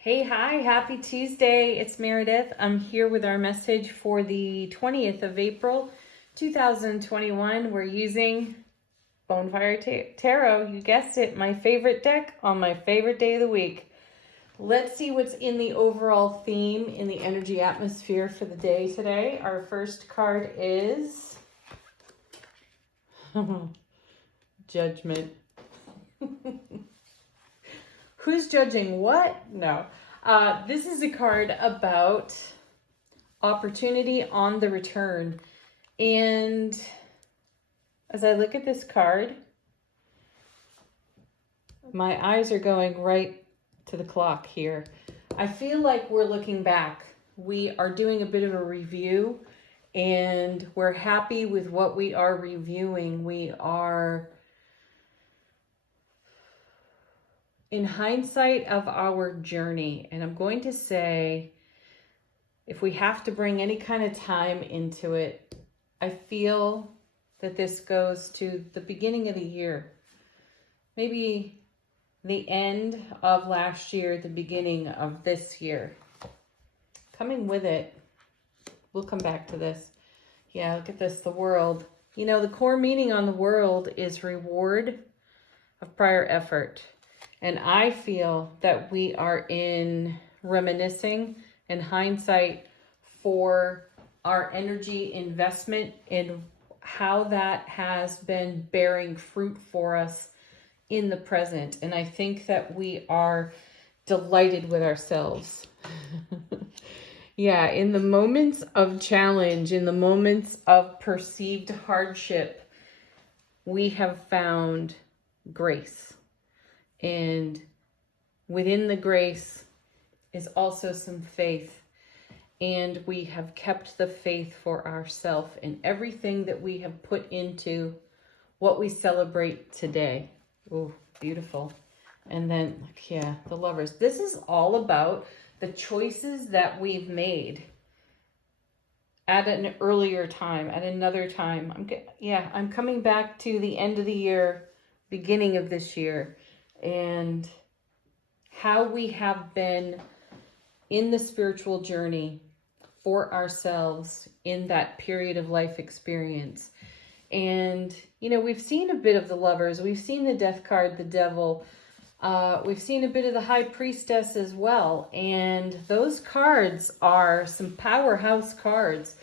Hey, hi, happy Tuesday. It's Meredith. I'm here with our message for the 20th of April, 2021. We're using Bonfire Tarot. You guessed it, my favorite deck on my favorite day of the week. Let's see what's in the overall theme in the energy atmosphere for the day today. Our first card is Judgment. Who's judging what? No. This is a card about opportunity on the return. And as I look at this card, my eyes are going right to the clock here. I feel like we're looking back. We are doing a bit of a review, and we're happy with what we are reviewing. We are in hindsight of our journey, and I'm going to say, if we have to bring any kind of time into it, I feel that this goes to the beginning of the year. Maybe the end of last year, the beginning of this year. Coming with it, we'll come back to this. Yeah, look at this, the world. You know, the core meaning on the world is reward of prior effort. And I feel that we are in reminiscing and hindsight for our energy investment in how that has been bearing fruit for us in the present. And I think that we are delighted with ourselves. Yeah, in the moments of challenge, in the moments of perceived hardship, we have found grace. And within the grace is also some faith. And we have kept the faith for ourselves in everything that we have put into what we celebrate today. Oh, beautiful. And then, yeah, the Lovers. This is all about the choices that we've made at an earlier time, at another time. I'm coming back to the end of the year, beginning of this year, and how we have been in the spiritual journey for ourselves in that period of life experience. And, you know, we've seen a bit of the Lovers. We've seen the Death card, the Devil. We've seen a bit of the High Priestess as well. And those cards are some powerhouse cards.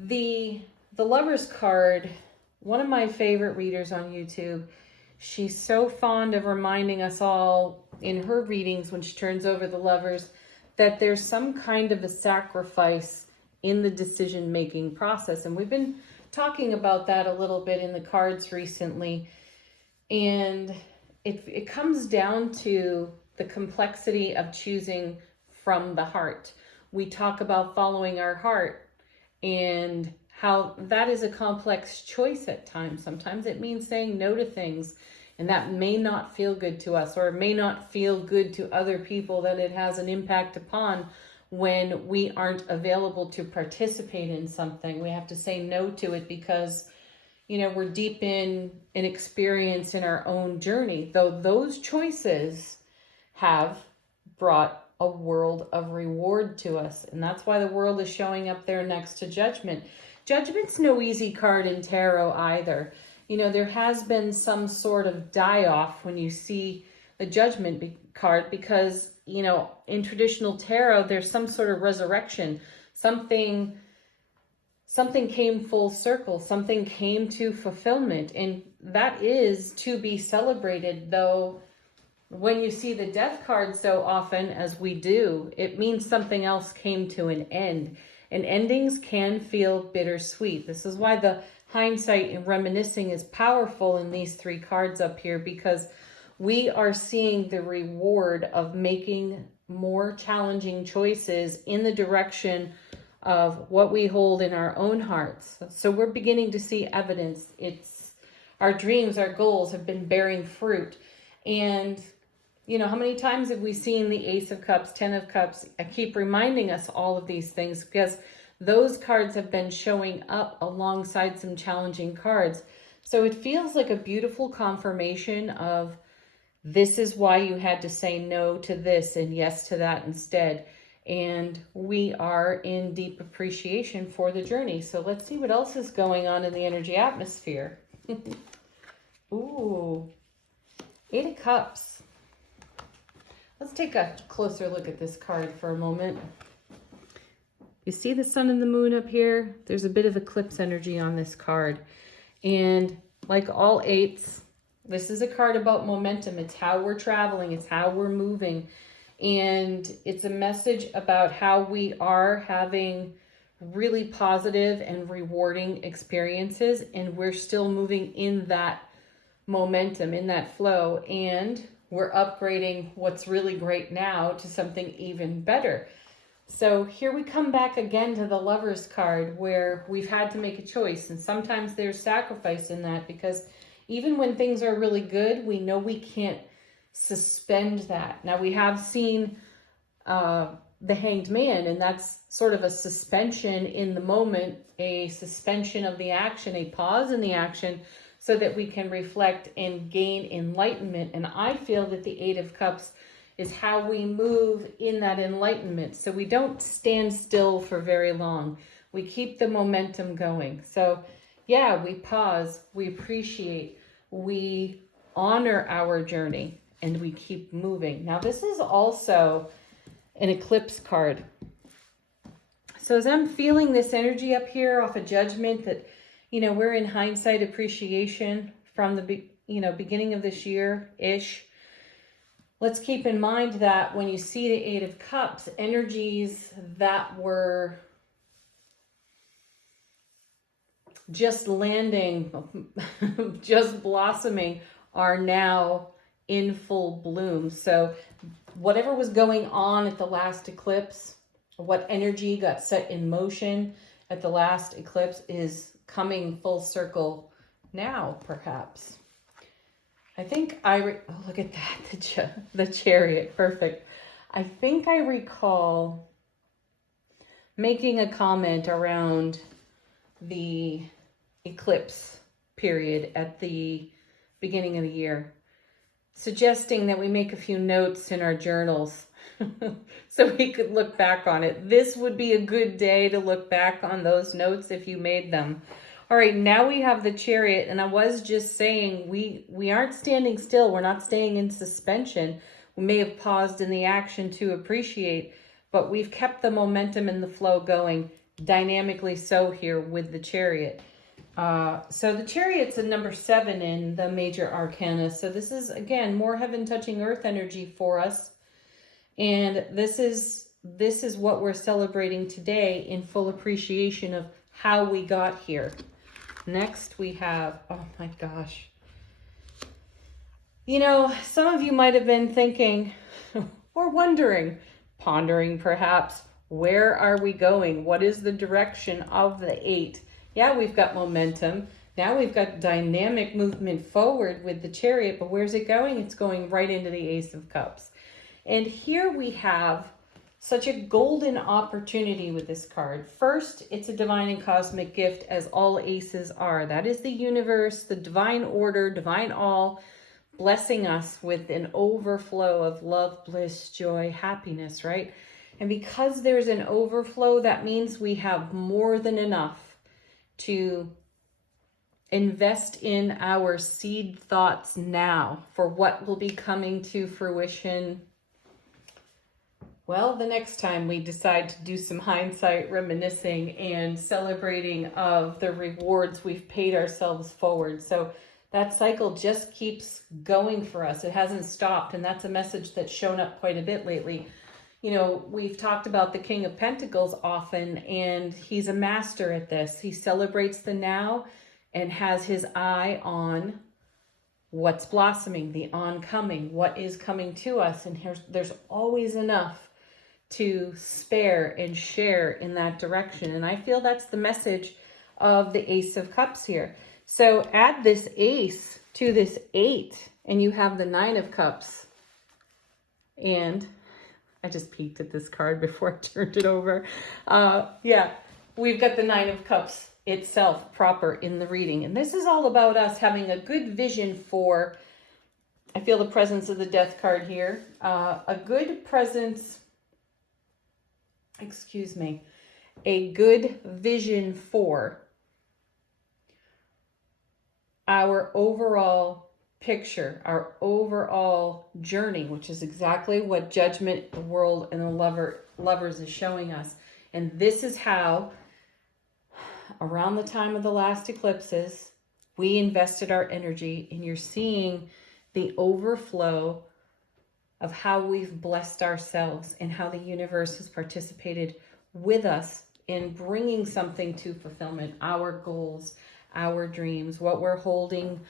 The Lovers card, one of my favorite readers on YouTube, she's so fond of reminding us all in her readings when she turns over the Lovers that there's some kind of a sacrifice in the decision-making process. And we've been talking about that a little bit in the cards recently. And it comes down to the complexity of choosing from the heart. We talk about following our heart and how that is a complex choice at times. Sometimes it means saying no to things, and that may not feel good to us, or it may not feel good to other people that it has an impact upon when we aren't available to participate in something. We have to say no to it because, you know, we're deep in an experience in our own journey, though those choices have brought a world of reward to us. And that's why the world is showing up there next to Judgment. Judgment's no easy card in tarot either. You know, there has been some sort of die-off when you see the Judgment card because, you know, in traditional tarot, there's some sort of resurrection. Something came full circle. Something came to fulfillment. And that is to be celebrated, though when you see the Death card so often as we do, it means something else came to an end. And endings can feel bittersweet. This is why the hindsight and reminiscing is powerful in these three cards up here, because we are seeing the reward of making more challenging choices in the direction of what we hold in our own hearts. So we're beginning to see evidence. It's our dreams, our goals have been bearing fruit. And you know, how many times have we seen the Ace of Cups, Ten of Cups? I keep reminding us all of these things because those cards have been showing up alongside some challenging cards. So it feels like a beautiful confirmation of This is why you had to say no to this and yes to that instead. And we are in deep appreciation for the journey. So let's see what else is going on in the energy atmosphere. Ooh, 8 of Cups. Let's take a closer look at this card for a moment. You see the sun and the moon up here? There's a bit of eclipse energy on this card. And like all 8s, this is a card about momentum. It's how we're traveling. It's how we're moving. And it's a message about how we are having really positive and rewarding experiences. And we're still moving in that momentum, in that flow. And we're upgrading what's really great now to something even better. So here we come back again to the Lover's card, where we've had to make a choice. And sometimes there's sacrifice in that, because even when things are really good, we know we can't suspend that. Now, we have seen the Hanged Man, and that's sort of a suspension in the moment, a suspension of the action, a pause in the action, so that we can reflect and gain enlightenment. And I feel that the 8 of Cups is how we move in that enlightenment. So we don't stand still for very long. We keep the momentum going. So yeah, we pause, we appreciate, we honor our journey, and we keep moving. Now, this is also an eclipse card. So as I'm feeling this energy up here off a Judgment, that, you know, we're in hindsight appreciation from the, beginning of this year-ish. Let's keep in mind that when you see the 8 of Cups, energies that were just landing, just blossoming, are now in full bloom. So whatever was going on at the last eclipse, what energy got set in motion at the last eclipse is coming full circle now, perhaps. I think oh, look at that, the Chariot, perfect. I think I recall making a comment around the eclipse period at the beginning of the year, suggesting that we make a few notes in our journals so we could look back on it. This would be a good day to look back on those notes if you made them. All right, now we have the Chariot, and I was just saying we aren't standing still. We're not staying in suspension. We may have paused in the action to appreciate, but we've kept the momentum and the flow going dynamically so here with the Chariot. So the Chariot's a number 7 in the major arcana. So this is, again, more heaven touching earth energy for us. And this is what we're celebrating today in full appreciation of how we got here. Next we have, oh my gosh. Some of you might have been thinking or wondering, pondering perhaps, where are we going? What is the direction of the 8? Yeah, we've got momentum. Now we've got dynamic movement forward with the Chariot, but where's it going? It's going right into the Ace of Cups. And here we have such a golden opportunity with this card. First, it's a divine and cosmic gift, as all aces are. That is the universe, the divine order, divine all, blessing us with an overflow of love, bliss, joy, happiness, right? And because there's an overflow, that means we have more than enough to invest in our seed thoughts now for what will be coming to fruition. Well, the next time we decide to do some hindsight reminiscing and celebrating of the rewards we've paid ourselves forward. So that cycle just keeps going for us. It hasn't stopped. And that's a message that's shown up quite a bit lately. We've talked about the King of Pentacles often, and he's a master at this. He celebrates the now and has his eye on what's blossoming, the oncoming, what is coming to us. And there's always enough to spare and share in that direction. And I feel that's the message of the Ace of Cups here. So add this Ace to this 8, and you have the 9 of Cups. And I just peeked at this card before I turned it over. Yeah, we've got the 9 of Cups itself proper in the reading. And this is all about us having a good vision for I feel the presence of the death card here. A good presence, excuse me, a good vision for our overall picture, our overall journey, which is exactly what Judgment, the World, and the Lovers is showing us. And this is how, around the time of the last eclipses, we invested our energy, and you're seeing the overflow of how we've blessed ourselves and how the universe has participated with us in bringing something to fulfillment, our goals, our dreams, what we're holding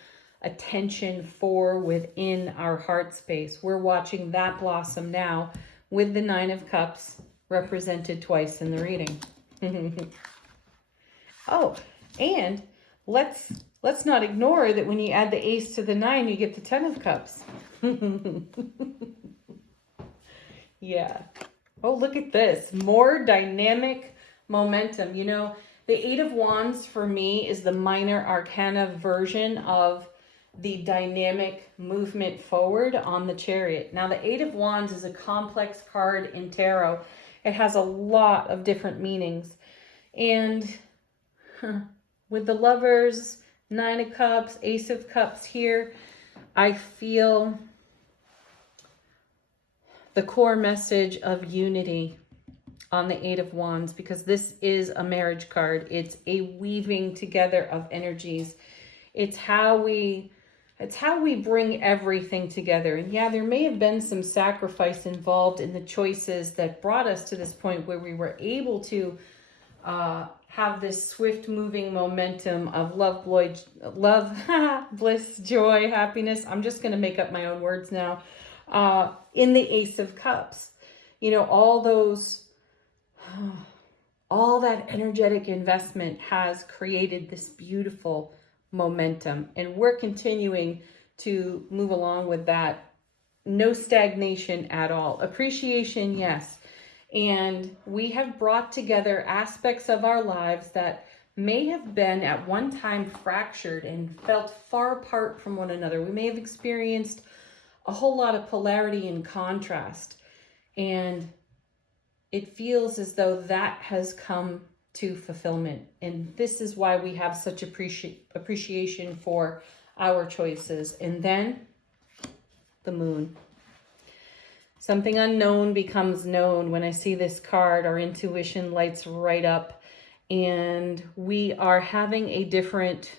attention for within our heart space. We're watching that blossom now with the Nine of Cups represented twice in the reading. Oh, and let's not ignore that when you add the Ace to the 9, you get the 10 of Cups. Yeah. Oh, look at this. More dynamic momentum. You know, the Eight of Wands for me is the minor arcana version of the dynamic movement forward on the Chariot. Now, the Eight of Wands is a complex card in tarot. It has a lot of different meanings. And with the Lovers, Nine of Cups, Ace of Cups here, I feel the core message of unity on the Eight of Wands, because this is a marriage card. It's a weaving together of energies. It's how we bring everything together. And yeah, there may have been some sacrifice involved in the choices that brought us to this point where we were able to have this swift moving momentum of love, bliss, joy, happiness. I'm just going to make up my own words now. In the Ace of Cups, you know, all that energetic investment has created this beautiful momentum, and we're continuing to move along with that. No stagnation at all. Appreciation, yes. And we have brought together aspects of our lives that may have been at one time fractured and felt far apart from one another. We may have experienced a whole lot of polarity and contrast, and it feels as though that has come to fulfillment. And this is why we have such appreciation for our choices. And then the Moon. Something unknown becomes known. When I see this card, our intuition lights right up, and we are having a different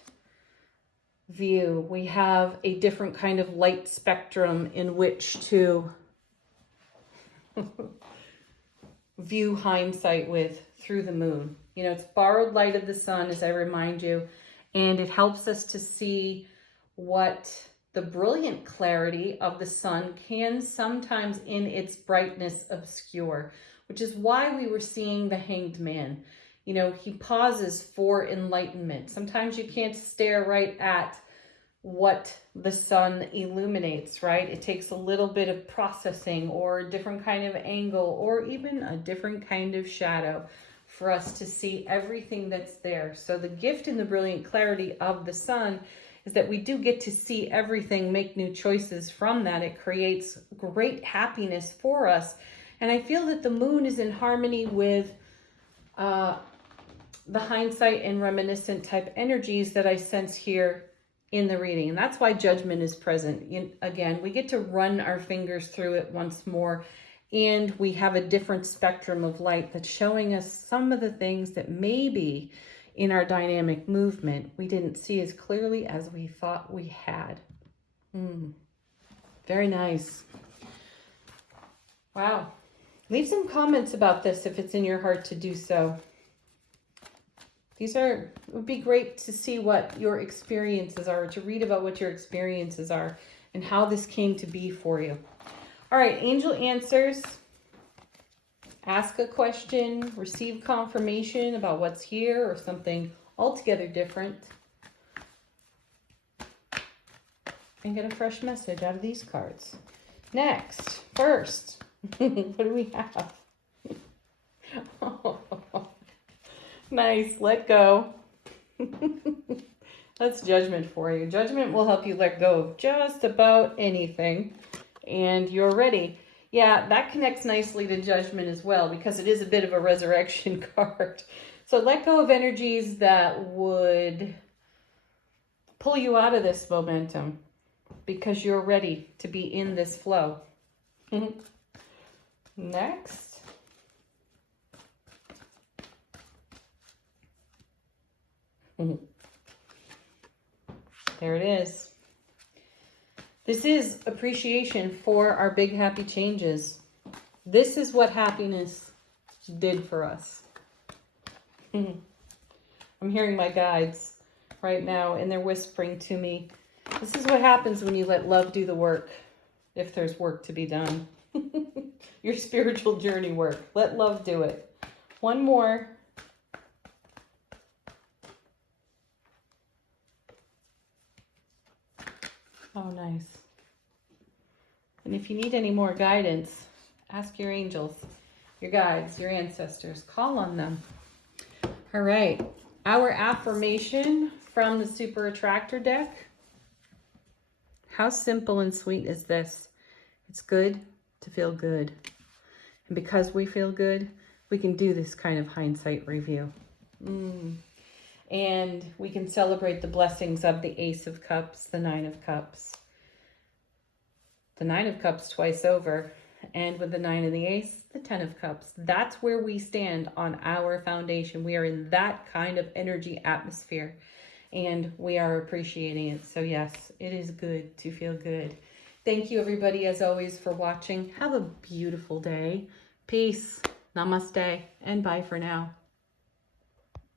view. We have a different kind of light spectrum in which to view hindsight with through the Moon. You know, it's borrowed light of the sun, as I remind you, and it helps us to see what the brilliant clarity of the sun can sometimes in its brightness obscure, which is why we were seeing the Hanged Man. You know, he pauses for enlightenment. Sometimes you can't stare right at what the sun illuminates, right? It takes a little bit of processing or a different kind of angle or even a different kind of shadow for us to see everything that's there. So the gift in the brilliant clarity of the sun is that we do get to see everything, make new choices from that. It creates great happiness for us. And I feel that the Moon is in harmony with the hindsight and reminiscent type energies that I sense here in the reading. And that's why Judgment is present. Again, we get to run our fingers through it once more, and we have a different spectrum of light that's showing us some of the things that maybe in our dynamic movement we didn't see as clearly as we thought we had. Very nice. Wow. Leave some comments about this if it's in your heart to do so. It would be great to see what your experiences are, to read about what your experiences are and how this came to be for you. All right, angel answers. Ask a question, receive confirmation about what's here or something altogether different, and get a fresh message out of these cards. Next, first, what do we have? Oh, nice, let go. That's Judgment for you. Judgment will help you let go of just about anything, and you're ready. Yeah, that connects nicely to Judgment as well, because it is a bit of a resurrection card. So let go of energies that would pull you out of this momentum, because you're ready to be in this flow. Next. There it is. This is appreciation for our big happy changes. This is what happiness did for us. I'm hearing my guides right now, and they're whispering to me, this is what happens when you let love do the work, if there's work to be done. Your spiritual journey work. Let love do it. One more. Oh, nice. And if you need any more guidance, ask your angels, your guides, your ancestors. Call on them. All right. Our affirmation from the Super Attractor deck. How simple and sweet is this? It's good to feel good. And because we feel good, we can do this kind of hindsight review. And we can celebrate the blessings of the Ace of Cups, the Nine of Cups. The Nine of Cups twice over. And with the Nine and the Ace, the Ten of Cups. That's where we stand on our foundation. We are in that kind of energy atmosphere. And we are appreciating it. So yes, it is good to feel good. Thank you, everybody, as always, for watching. Have a beautiful day. Peace. Namaste. And bye for now.